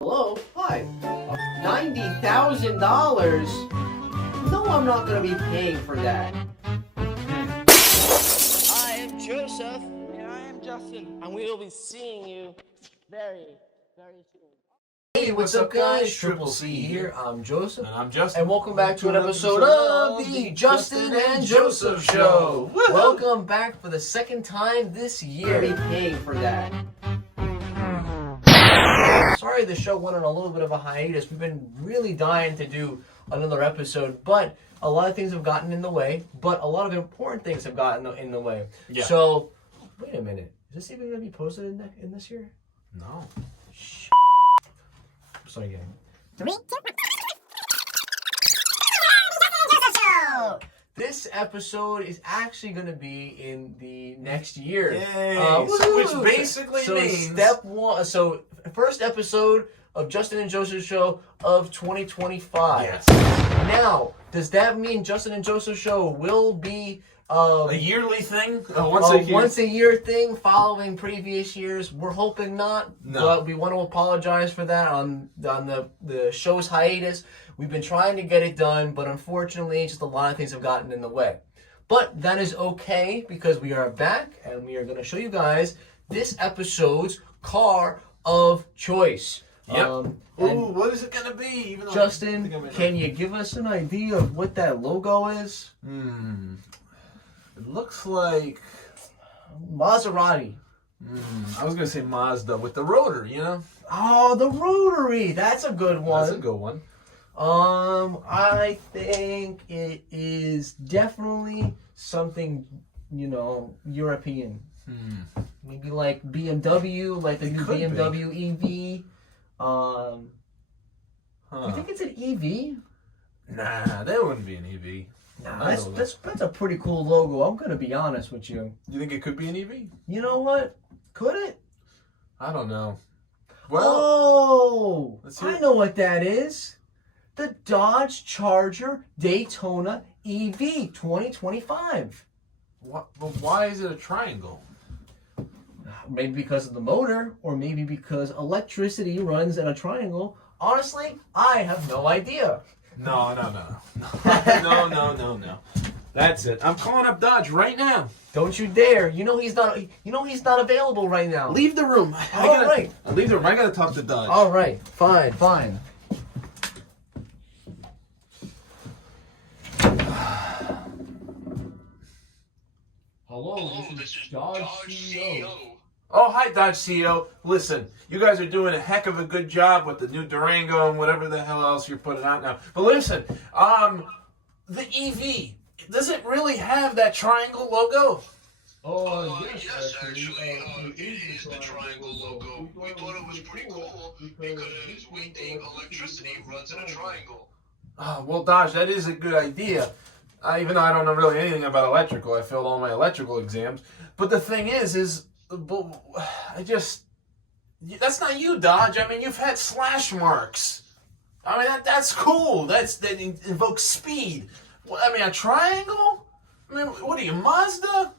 Hello? Hi. $90,000? No, I'm not going to be paying for that. I am Joseph. And I am Justin. And we will be seeing you very, very soon. Hey, what's up guys? Triple C here. I'm Joseph. And I'm Justin. And welcome back to an episode of the Justin and Joseph Show. Woo-hoo! Welcome back for the second time this year. Be paying for that. Sorry the show went on a little bit of a hiatus. We've been really dying to do another episode, but a lot of things have gotten in the way, but a lot of important things have gotten in the way. Yeah. So, wait a minute. Is this even going to be posted in this year? No. Shh. Sorry again. This episode is actually going to be in the next year. Yay! Woo-hoo! Which basically means... step one. So first episode of Justin and Joseph Show of 2025. Yes. Now, does that mean Justin and Joseph Show will be a yearly thing? Once a year thing following previous years? We're hoping not, No. but we want to apologize for that on the show's hiatus. We've been trying to get it done, but unfortunately, just a lot of things have gotten in the way. But that is okay because we are back and we are going to show you guys this episode's car of choice. Yep. And what is it going to be? Even though Justin, can you give us an idea of what that logo is? It looks like... Maserati. I was going to say Mazda with the rotor, you know? Oh, the rotary. That's a good one. That's a good one. I think it is definitely something, European. Maybe like BMW, like the new BMW EV. You think it's an EV? Nah, that wouldn't be an EV. Nah, that's a pretty cool logo. I'm gonna be honest with you. You think it could be an EV? You know what? Could it? I don't know. Well, let's hear I it. know what that is. The Dodge Charger Daytona EV 2025. But why is it a triangle? Maybe because of the motor, or maybe because electricity runs in a triangle. Honestly, I have no idea. No. No. That's it. I'm calling up Dodge right now. Don't you dare! You know he's not available right now. Leave the room. Right. Leave the room. I gotta talk to Dodge. All right. Fine. Hello, this is Dodge CEO. Oh, hi, Dodge CEO. Listen, you guys are doing a heck of a good job with the new Durango and whatever the hell else you're putting out now. But listen, the EV, does it really have that triangle logo? Yes, actually, it is the triangle logo. We thought it was pretty cool because we think electricity runs in a triangle. Well, Dodge, that is a good idea. Even though I don't know really anything about electrical, I failed all my electrical exams. But the thing is, that's not you, Dodge. I mean, you've had slash marks. I mean, that's cool. That invokes speed. I mean, a triangle? I mean, what are you, Mazda?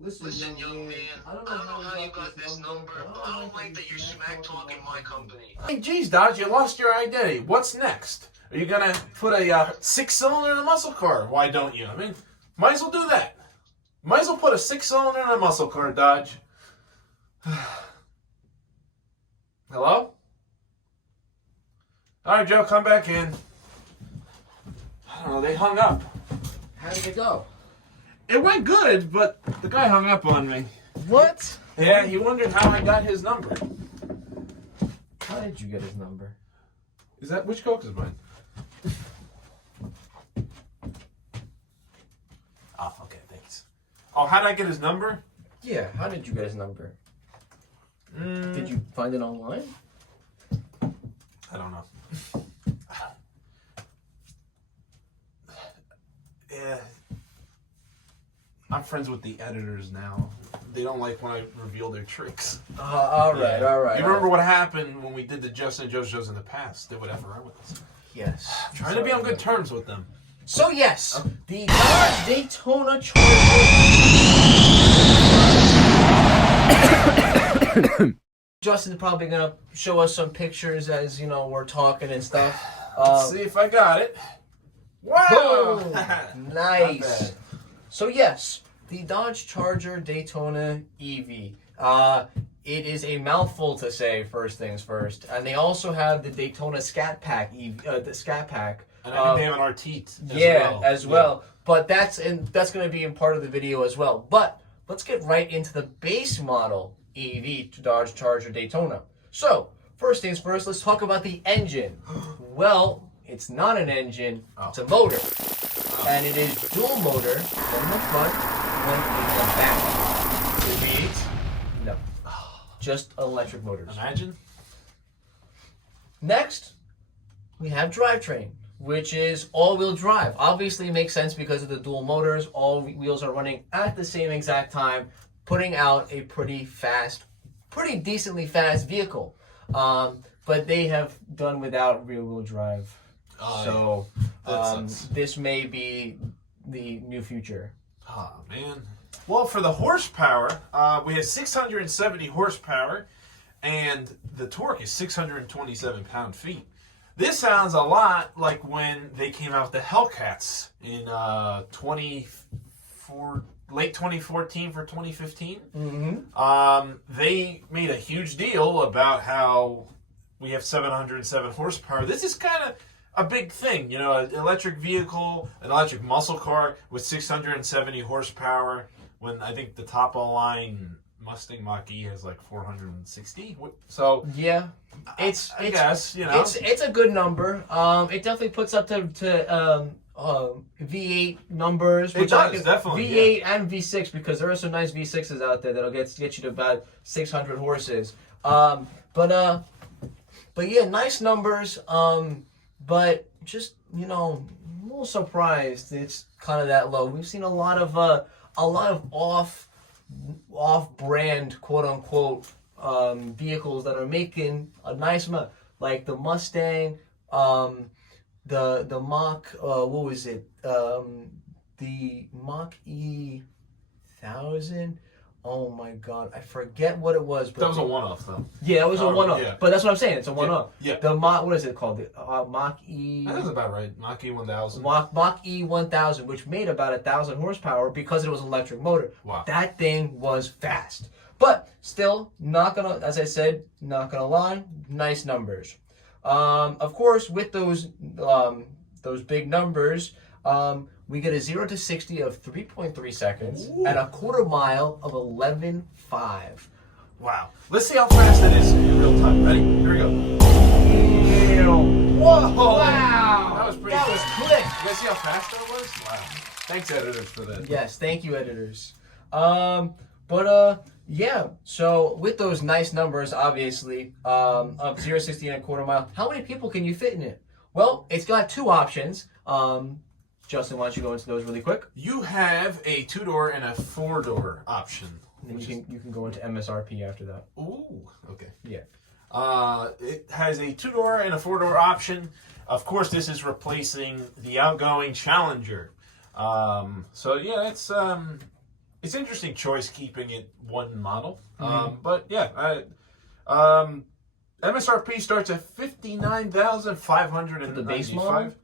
Listen, young man, I don't know how you got this number, but I don't like that you're smack-talking my company. Hey, geez, Dodge, you lost your identity. What's next? Are you going to put a six-cylinder in a muscle car? Why don't you? I mean, might as well do that. Might as well put a six-cylinder in a muscle car, Dodge. Hello? All right, Joe, come back in. I don't know, they hung up. How did it go? It went good, but the guy hung up on me. What? Yeah, he wondered how I got his number. How did you get his number? Is that, which Coke is mine? Oh, okay, thanks. Oh, how did I get his number? Yeah, how did you get his number? Did you find it online? I don't know. Yeah. I'm friends with the editors now. They don't like when I reveal their tricks. All right. You remember what happened when we did the Justin and Joe shows in the past? They would F around with us. Yes. Trying to be on good terms with them. So yes, the Dodge Daytona Charger. Justin's probably gonna show us some pictures as we're talking and stuff. Let's see if I got it. Wow! Boom! Nice. So yes, the Dodge Charger Daytona EV. It is a mouthful to say. First things first, and they also have the Daytona Scat Pack EV, the Scat Pack. And I think they have an RT as well. But that's going to be in part of the video as well. But let's get right into the base model EV Dodge Charger Daytona. So first things first, let's talk about the engine. Well, it's not an engine; it's a motor, and it is dual motor from the front, one in the back. The V8? No, just electric motors. Imagine. Next, we have drivetrain, which is all-wheel drive. Obviously, it makes sense because of the dual motors. All wheels are running at the same exact time, putting out a pretty decently fast vehicle. But they have done without rear-wheel drive. This may be the new future. Oh, man. Well, for the horsepower, we have 670 horsepower, and the torque is 627 pound-feet. This sounds a lot like when they came out with the Hellcats in late 2014 for 2015. Mm-hmm. They made a huge deal about how we have 707 horsepower. This is kind of a big thing, an electric vehicle, an electric muscle car with 670 horsepower, when I think the top of the line Mustang Mach-E has like 460. So yeah, I guess it's a good number. It definitely puts up to V8 numbers. It does, definitely. V8 and V6, because there are some nice V6s out there that'll get you to about 600 horses. But yeah, nice numbers. But just a little surprised it's kind of that low. We've seen a lot of off-brand, quote-unquote, vehicles that are making a nice amount, like the Mustang, the Mach, what was it? The Mach-E 1000. Oh my God, I forget what it was. But that was a one-off, though. Yeah, it was a one-off. Yeah. But that's what I'm saying. It's a one-off. Yeah. The Mach, what is it called? The Mach-E. That was about right. Mach-E 1000. Mach-E 1000, which made about 1,000 horsepower because it was an electric motor. Wow. That thing was fast. But still, as I said, not gonna lie, nice numbers. Of course, with those big numbers, we get a 0 to 60 of 3.3 seconds. Ooh. And a quarter mile of 11.5. Wow. Let's see how fast it is in real time. Ready? Here we go. Whoa! Wow! That was pretty That was fast. quick. You guys see how fast that was? Wow. Thanks, editors, for that. Yes, thank you, editors. Yeah. So with those nice numbers, obviously, of 0 to 60 and a quarter mile, how many people can you fit in it? Well, it's got two options. Justin, why don't you go into those really quick? You have a 2-door and a 4-door option. And you can go into MSRP after that. Ooh, okay. Yeah. It has a 2-door and a 4-door option. Of course, this is replacing the outgoing Challenger. So yeah, it's interesting choice keeping it one model. But yeah, MSRP starts at $59,595. For the base model?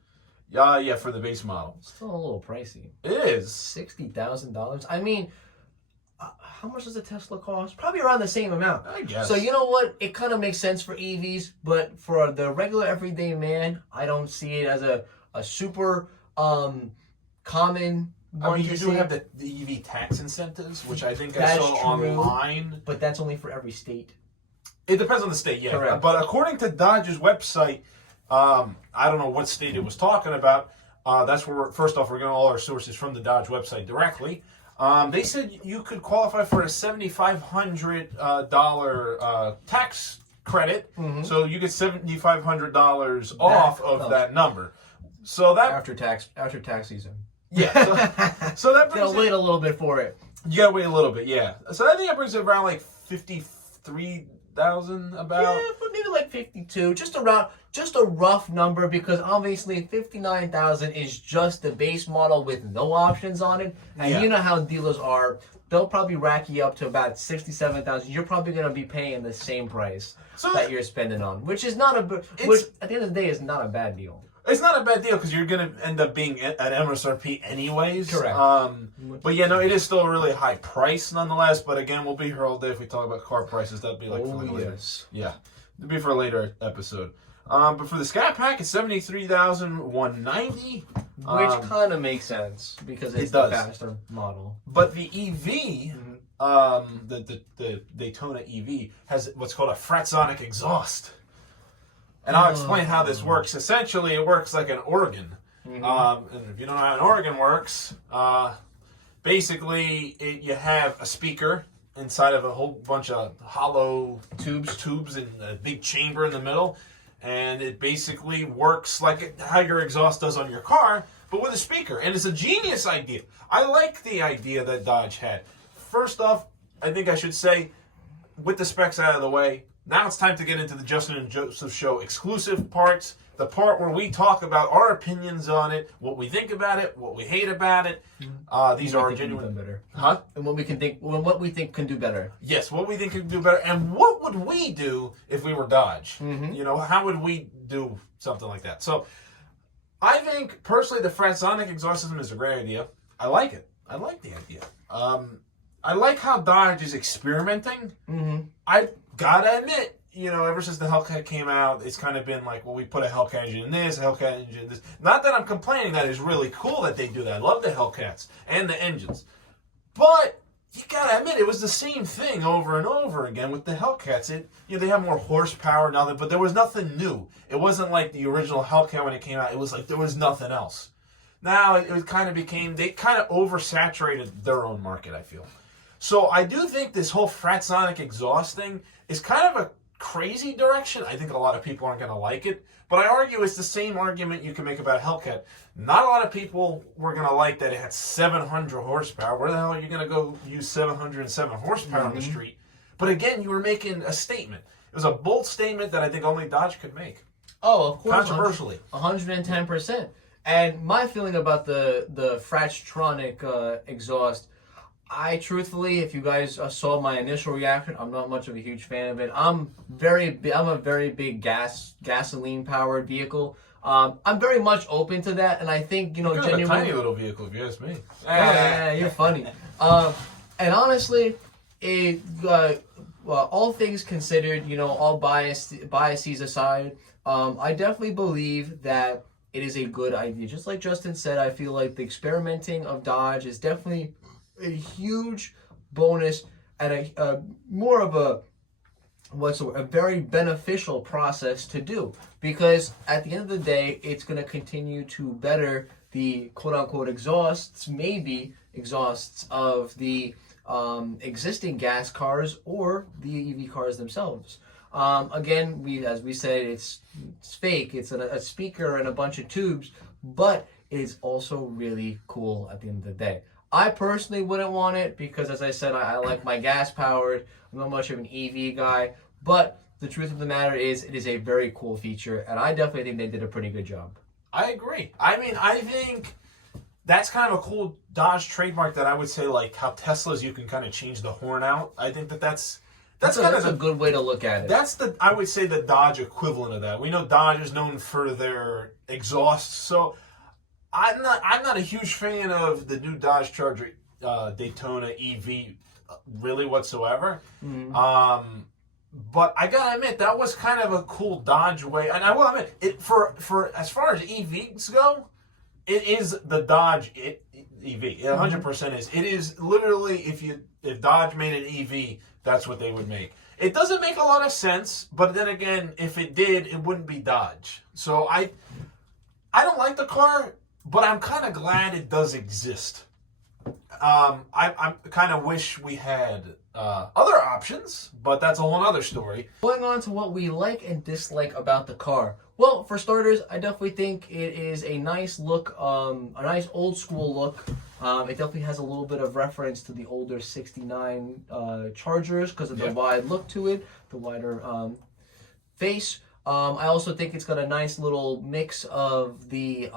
Yeah, for the base model. Still a little pricey. It is. $60,000. I mean, how much does a Tesla cost? Probably around the same amount. I guess. So you know what? It kind of makes sense for EVs, but for the regular everyday man, I don't see it as a super common one. I mean, you to do see. have the EV tax incentives, which I think I That's saw true. online. But that's only for every state. It depends on the state, yeah. Correct. But according to Dodge's website, I don't know what state it was talking about. That's where, first off, we're getting all our sources from the Dodge website directly. They said you could qualify for a $7,500 tax credit, so you get $7,500 off of that number. So that After tax season. yeah, so that brings Gotta wait a little bit for it. you gotta wait a little bit, yeah. So I think that brings it around like $53 58,000 about. Yeah, but maybe like 52, just a rough number, because obviously 59,000 is just the base model with no options on it, and Yeah. you know how dealers are. They'll probably rack you up to about 67,000. You're probably going to be paying the same price that you're spending on, which is not which at the end of the day is not a bad deal. It's not a bad deal because you're going to end up being at MSRP anyways. Correct. But yeah, no, it is still a really high price nonetheless. But again, we'll be here all day if we talk about car prices. That'd be like for later. Yes. Yeah, it'd be for a later episode. But for the Scat Pack, it's $73,190. Which kind of makes sense because it's the faster model. But the EV, the Daytona EV, has what's called a Fratsonic exhaust. And I'll explain how this works. Essentially, it works like an organ. And if you don't know how an organ works, basically you have a speaker inside of a whole bunch of hollow tubes and a big chamber in the middle. And it basically works like how your exhaust does on your car, but with a speaker. And it's a genius idea. I like the idea that Dodge had. First off, I think I should say, with the specs out of the way, now it's time to get into the Justin and Joseph Show exclusive parts. The part where we talk about our opinions on it, what we think about it, what we hate about it. These are genuine. Better. Huh? And what we think can do better. Yes, what we think can do better, and what would we do if we were Dodge? You know, how would we do something like that? So, I think personally, the Fratsonic exhaust system is a great idea. I like it. I like the idea. I like how Dodge is experimenting. I gotta admit, you know, ever since the Hellcat came out, it's kind of been like, well, we put a Hellcat engine in this, a Hellcat engine in this. Not that I'm complaining, that is really cool that they do that. I love the Hellcats and the engines. But you gotta admit, it was the same thing over and over again with the Hellcats. They have more horsepower now, but there was nothing new. It wasn't like the original Hellcat when it came out. It was like there was nothing else. Now it kind of became, they kind of oversaturated their own market, I feel. So I do think this whole Fratsonic exhaust thing is kind of a crazy direction. I think a lot of people aren't going to like it. But I argue it's the same argument you can make about a Hellcat. Not a lot of people were going to like that it had 700 horsepower. Where the hell are you going to go use 707 horsepower on the street? But again, you were making a statement. It was a bold statement that I think only Dodge could make. Oh, of course. Controversially. 110%. And my feeling about the Fratronic exhaust, I truthfully, if you guys saw my initial reaction, I'm not much of a huge fan of it. I'm a very big gasoline powered vehicle. I'm very much open to that, and I think genuinely a tiny little vehicle, if you ask me. Yeah, you're funny. And honestly, all things considered, all biases aside, I definitely believe that it is a good idea. Just like Justin said, I feel like the experimenting of Dodge is definitely a huge bonus and a more of a very beneficial process to do, because at the end of the day, it's going to continue to better the quote-unquote exhausts of the existing gas cars or the EV cars themselves. Again, as we said, it's fake. It's a speaker and a bunch of tubes, but it is also really cool at the end of the day. I personally wouldn't want it because, as I said, I like my gas-powered. I'm not much of an EV guy. But the truth of the matter is, it is a very cool feature, and I definitely think they did a pretty good job. I agree. I mean, I think that's kind of a cool Dodge trademark that I would say, like how Teslas, you can kind of change the horn out. I think that's a good way to look at it. I would say the Dodge equivalent of that. We know Dodge is known for their exhausts, so I'm not a huge fan of the new Dodge Charger Daytona EV really whatsoever. But I gotta admit, that was kind of a cool Dodge way, and I will admit it for as far as EVs go, it is the Dodge EV. It 100% is. It is literally, if Dodge made an EV, that's what they would make. It doesn't make a lot of sense, but then again, if it did, it wouldn't be Dodge. So I don't like the car, but I'm kind of glad it does exist. I kind of wish we had other options, but that's a whole other story. Going on to what we like and dislike about the car. Well, for starters, I definitely think it is a nice look, a nice old school look. It definitely has a little bit of reference to the older '69 Chargers because of the wide look to it, the wider face. I also think it's got a nice little mix of the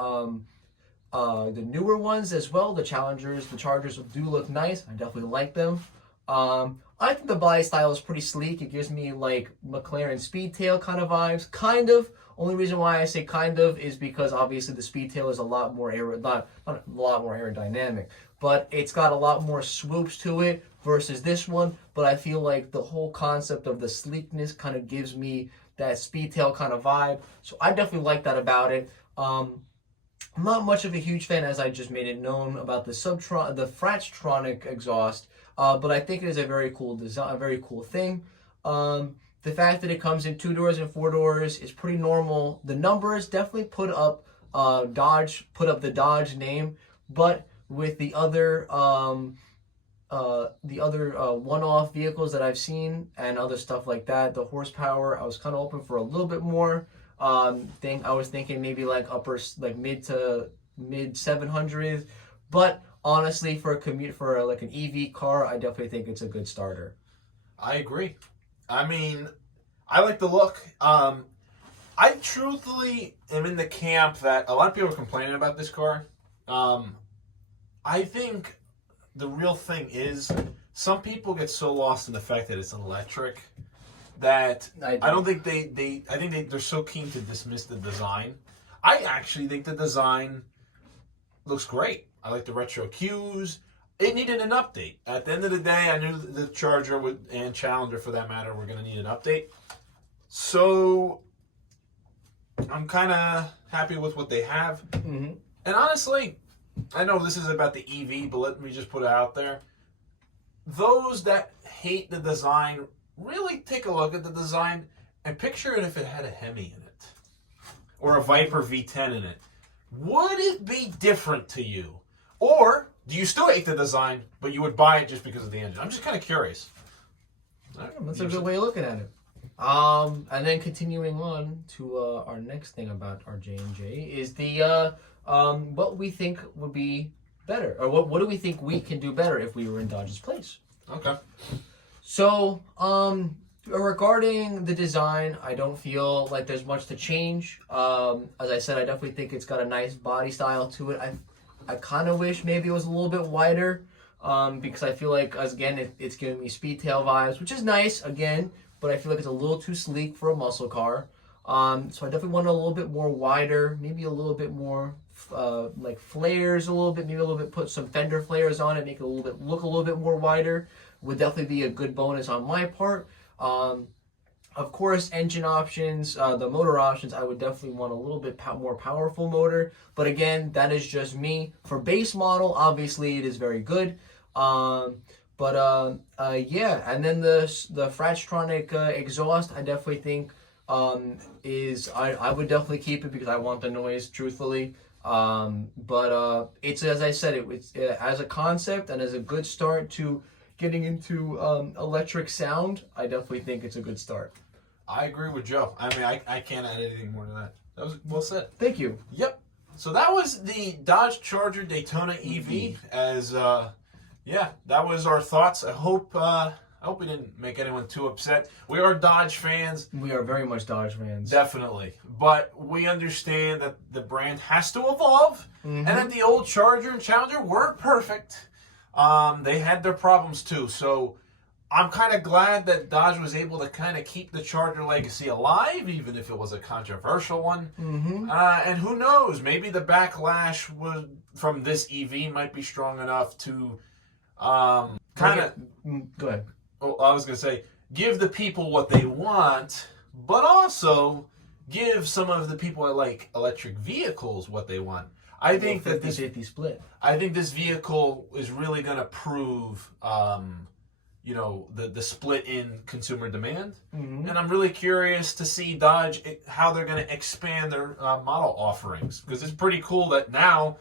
newer ones as well. The Challengers, the Chargers do look nice. I definitely like them. I think the body style is pretty sleek. It gives me like McLaren Speedtail kind of vibes. Kind of. Only reason why I say kind of is because obviously the Speedtail is a lot more not a lot more aerodynamic, but it's got a lot more swoops to it versus this one. But I feel like the whole concept of the sleekness kind of gives me that Speedtail kind of vibe. So I definitely like that about it. I'm not much of a huge fan, as I just made it known, about the Fratstronic exhaust, but I think it is a very cool design, a very cool thing. The fact that it comes in 2 doors and 4 doors is pretty normal. The numbers definitely put up the Dodge name, but with the other one-off vehicles that I've seen and other stuff like that, the horsepower, I was kind of hoping for a little bit more. I was thinking maybe like mid to mid 700s, but honestly, for a commute for like an EV car, I definitely think it's a good starter. I agree. I mean, I like the look. I truthfully am in the camp that a lot of people are complaining about this car. I think the real thing is some people get so lost in the fact that it's electric that I don't think they're so keen to dismiss the design. I actually think the design looks great. I like the retro cues. It needed an update. At the end of the day, I knew the Charger and Challenger, for that matter, were going to need an update. So I'm kind of happy with what they have. Mm-hmm. And honestly, I know this is about the EV, but let me just put it out there. Those that hate the design, really take a look at the design and picture it if it had a Hemi in it or a Viper V10 in it. Would it be different to you? Or do you still hate the design, but you would buy it just because of the engine? I'm just kind of curious. That's a good way of looking at it. And then continuing on to our next thing about our J&J is the what we think would be better, or what do we think we can do better if we were in Dodge's place? Okay. So, regarding the design, I don't feel like there's much to change. As I said, I definitely think it's got a nice body style to it. I kind of wish maybe it was a little bit wider, because I feel like, again, it's giving me Speedtail vibes, which is nice, again, but I feel like it's a little too sleek for a muscle car. So I definitely want it a little bit more wider, maybe a little bit more like flares a little bit, maybe a little bit, put some fender flares on it, make it look a little bit more wider. Would definitely be a good bonus on my part. Of course, engine options, the motor options, I would definitely want a little bit more powerful motor. But again, that is just me. For base model, obviously, it is very good. Yeah, and then the Fratstronic exhaust, I definitely think I would definitely keep it because I want the noise, truthfully. It's, as I said, it's as a concept and as a good start to getting into electric sound, I definitely think it's a good start. I agree with Joe. I mean, I can't add anything more to that. That was well said. Thank you. Yep. So that was the Dodge Charger Daytona EV. As yeah, that was our thoughts. I hope we didn't make anyone too upset. We are Dodge fans. We are very much Dodge fans. Definitely. But we understand that the brand has to evolve, and that the old Charger and Challenger weren't perfect. They had their problems too. So I'm kind of glad that Dodge was able to kind of keep the Charger legacy alive, even if it was a controversial one. And who knows, maybe the backlash from this EV might be strong enough to kind of... Go ahead. Oh, I was going to say, give the people what they want, but also give some of the people that like electric vehicles what they want. I think that this 50-50 split. I think this vehicle is really going to prove, the split in consumer demand, and I'm really curious to see Dodge how they're going to expand their model offerings, because it's pretty cool that now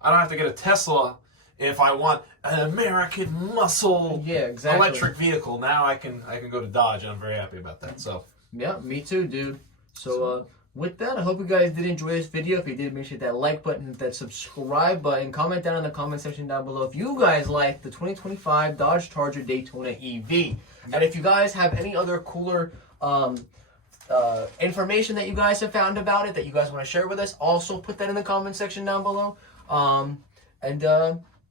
I don't have to get a Tesla if I want an American muscle electric vehicle. Now I can go to Dodge, and I'm very happy about that. So yeah, me too, dude. So with that, I hope you guys did enjoy this video. If you did, make sure to hit that like button, hit that subscribe button. Comment down in the comment section down below if you guys like the 2025 Dodge Charger Daytona EV. And if you guys have any other cooler information that you guys have found about it that you guys want to share with us, also put that in the comment section down below.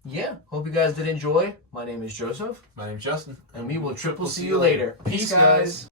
Yeah, hope you guys did enjoy. My name is Joseph. My name's Justin. And we will triple see you later. Peace, guys.